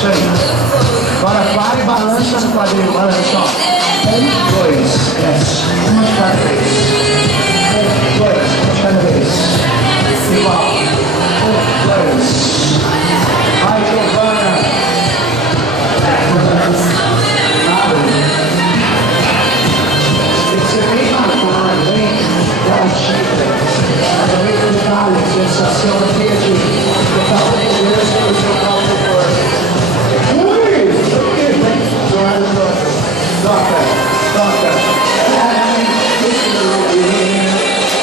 Isso aí. Agora para e balança no quadril, balança, ó. 1, 2, desce. Uma de cada vez. 1, 2, uma de cada vez. Igual. 1, 2. Vai, Giovana. Tem que ser bem marcado, bem relativa. Também com detalhe, sensação aqui de total poderoso pelo seu próprio corpo. Toca.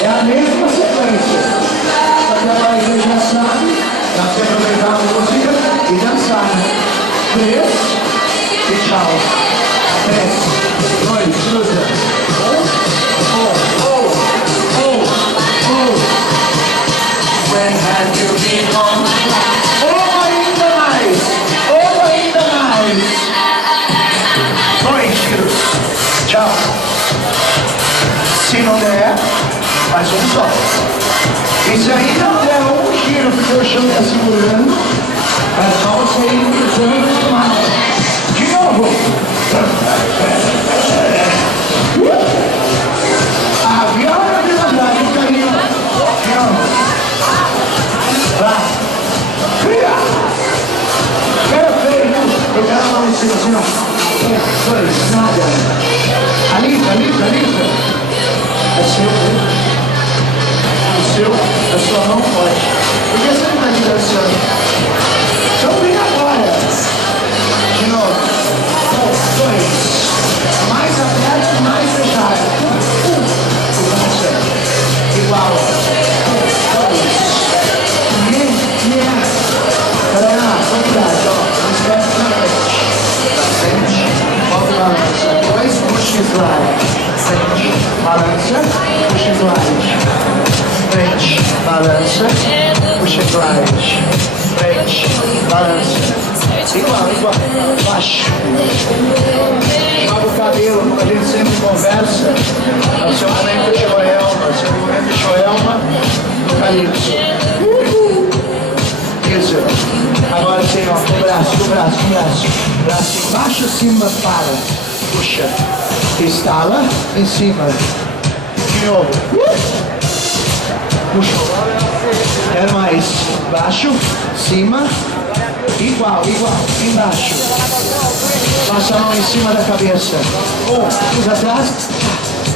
É a mesma sequência. Só que agora a gente já sabe, dá pra aproveitar a música e dançar. 3 e tchau. 3, 2, cruza. 1. When have you been on my life? Ou ainda mais. 2 giros. Tchau. Se não der, mais um só. E se ainda não der um giro porque o chão está segurando, é só você ir cruzando mais. De novo. A viola de verdade, um carinho. Vai. Cria. Perfeito. Eu quero a mão em cima, assim, ó. 1, 2, nada. Alisa. É seu, né? O seu, a sua mão pode. Por que você não está dançando? Então vem agora. De novo. 1, 2. Mais aberto, mais fechado. 1. Igual. 1, 2. Quantidade, ó. Não esquece na frente. Frente. Volta e balança. 2, puxa e slide. Frente. Balança. Puxa e slide. Frente. Balança. Puxa e slide. Frente. Balança. Igual. Baixo. Joga o cabelo, como a gente sempre conversa. É o seu momento Joelma. Seu momento Joelma no Calypso. Isso. Agora sim, ó, com o braço. Braço embaixo, cima, para. Puxa. Estala, em cima. De novo. Puxa. Quero mais. Baixo, cima. Igual. Embaixo. Passa a mão em cima da cabeça. 1, cruza atrás.